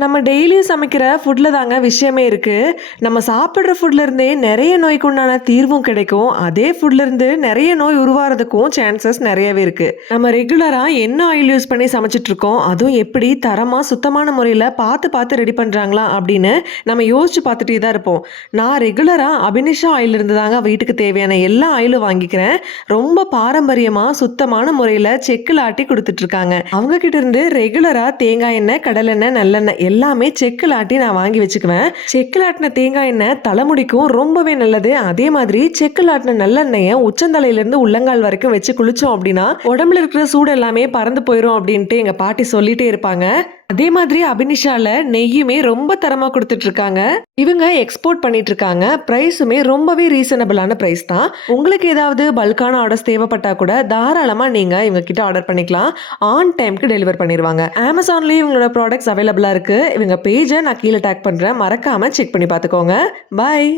நம்ம டெய்லியும் சமைக்கிற ஃபுட்ல தாங்க விஷயமே இருக்கு. நம்ம சாப்பிடுற ஃபுட்ல இருந்தே நெறைய நோய்க்கு உண்டான தீர்வும் கிடைக்கும். அதே ஃபுட்ல இருந்து நெறைய நோய் உருவாறதுக்கும் சான்சஸ் நெறையவே இருக்கு. நம்ம ரெகுலரா என்ன ஆயில் யூஸ் பண்ணி சமைச்சிட்டு இருக்கோம், அதுவும் எப்படி தரமா, சுத்தமான முறையில பார்த்து பார்த்து ரெடி பண்றாங்களா அப்படின்னு நம்ம யோசிச்சு பார்த்துட்டே தான் இருப்போம். நான் ரெகுலரா அபினிஷா ஆயில் இருந்து தாங்க வீட்டுக்கு தேவையான எல்லா ஆயிலும் வாங்கிக்கிறேன். ரொம்ப பாரம்பரியமா, சுத்தமான முறையில செக்குல ஆட்டி குடுத்துட்டு இருக்காங்க. அவங்க கிட்ட இருந்து ரெகுலரா தேங்காய் எண்ணெய், கடலெண்ணெய், நல்லெண்ணெய் எல்லாமே செக்குல ஆட்டி நான் வாங்கி வச்சுக்குவேன். செக்குல ஆட்டின தேங்காய் எண்ணெய் தலைமுடிக்கும் ரொம்பவே நல்லது. அதே மாதிரி செக்குல ஆட்டின நல்லெண்ணெய உச்சந்தலையில இருந்து உள்ளங்கால் வரைக்கும் வச்சு குளிச்சோம் அப்படின்னா உடம்புல இருக்கிற சூடு எல்லாமே பறந்து போயிரும் அப்படின்ட்டு எங்க பாட்டி சொல்லிட்டே இருப்பாங்க. அதே மாதிரி அபினிஷால நெய்யுமே ரொம்ப தரமா கொடுத்துட்டு இருக்காங்க. இவங்க எக்ஸ்போர்ட் பண்ணிட்டு இருக்காங்க. பிரைஸுமே ரொம்பவே ரீசனபிளான பிரைஸ் தான். உங்களுக்கு ஏதாவது பல்கான ஆர்டர்ஸ் தேவைப்பட்டா கூட தாராளமா நீங்க இவங்க கிட்ட ஆர்டர் பண்ணிக்கலாம். ஆன் டைம்க்கு டெலிவர் பண்ணிடுவாங்க. அமேசான்லயும் இவங்களோட ப்ராடக்ட்ஸ் அவைலபிளா இருக்கு. இவங்க பேஜை நான் கீழே டேக் பண்றேன். மறக்காம செக் பண்ணி பார்த்துக்கோங்க. பாய்.